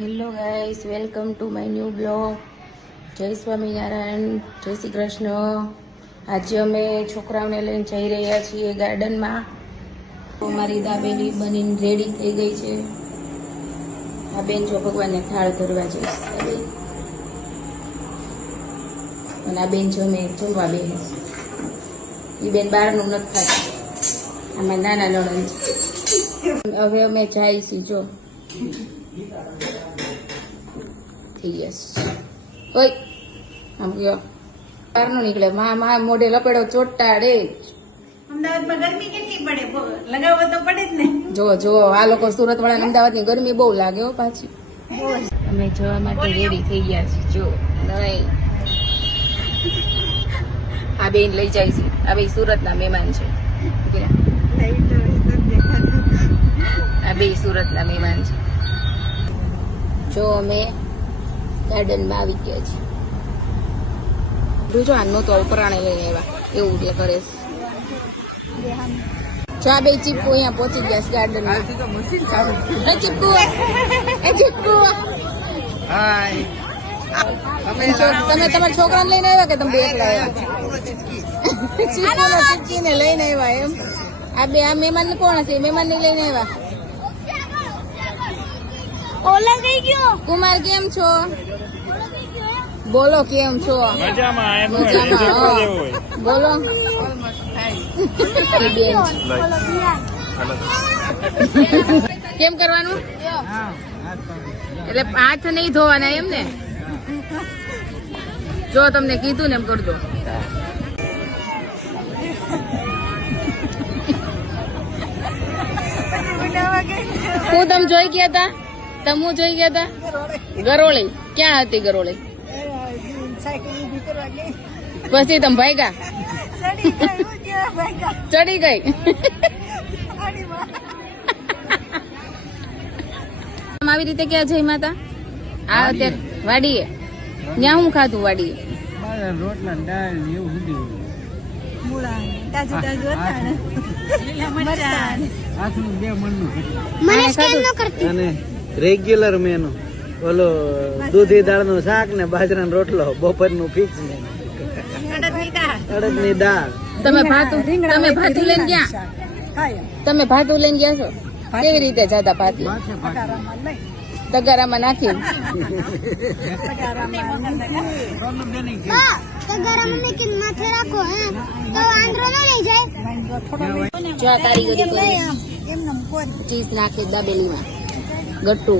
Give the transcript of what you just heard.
Hello guys, welcome to my new blog. જય સ્વામિનારાયણ, જય શ્રી કૃષ્ણ. આજે અમે છોકરાઓને લઈને જઈ રહ્યા છીએ ગાર્ડનમાં. અમારી દાબેલી બનીને રેડી થઈ ગઈ છે. આ બેન જો ભગવાનને થાળ ધરવા જઈશ. અને આ બેન જો અમે જમવા બેસે છે. એ બેન બહારનું નથી ખાતી. આમાં નાના નણંદ છે. હવે અમે જાય છીએ. જો થઈ ગયા. ઓય આમ ગયો બહાર નો નીકળે. મા મોઢે લપેડો ચોટાડે. અમદાવાદમાં ગરમી કેટલી પડે, લગાવવો તો પડે જ ને. જો આ લોકો સુરત વાળા અમદાવાદની ગરમી બહુ લાગે હો પાછી. અમે જવા માટે રેડી થઈ ગયા છીએ. જો નહીં આ બેન લઈ જાય છે. આ બે સુરતના મહેમાન છે. આ બે સુરતના મહેમાન છે. જો અમે ગાર્ડનમાં આવી ગયા છીએ. જો આનો તો ઉપરાણે લઈને આવ્યા એવું એટલે કરે છે. જો આ બે ચીપકુ અહીંયા પહોંચી ગયા છે ગાર્ડનમાં. ચીપકુ તમે તમારા છોકરાને લઈને આવ્યા કે તમે એકલા આવ્યા? ચીપકીને લઈને આવ્યા એમ. આ બે આ મહેમાન કોણ છે? મહેમાન ને લઈને આવ્યા. ઓલા ગઈ ગયો. કુમાર કેમ છો? બોલો કેમ છો? મજામાં. બોલો. કેમ કરવાનું? એટલે હાથ નહીં ધોવાના એમ ને? જો તમને કીધું ને એમ કરજો. હું તમે જોઈ ગયા તા? તમે જોઈ ગયા તા? ગરોળી ક્યાં હતી? ગરોળી પછી તમે ભાગ્યા? ચડી ગઈ. આવી રીતે ક્યાં જઈ માતા? આ અત્યારે વાડીએ ત્યાં હું ખાધું? વાડીએ રોટલા દાળ એવું બધું અને રેગ્યુલર મેનુ ઓલો દૂધી દાળ નું શાક ને બાજરાનો રોટલો, બપોર નું ફિક્સ મેનુ અડદની દાળ. તમે ભાતું લઈને ગયા? તમે ભાતું લઈને ગયા છો? કેવી રીતે જતા ભાતું? તગારામાં નાખી કારીગરી ચીઝ નાખે દાબેલીમાં. ગટ્ટુ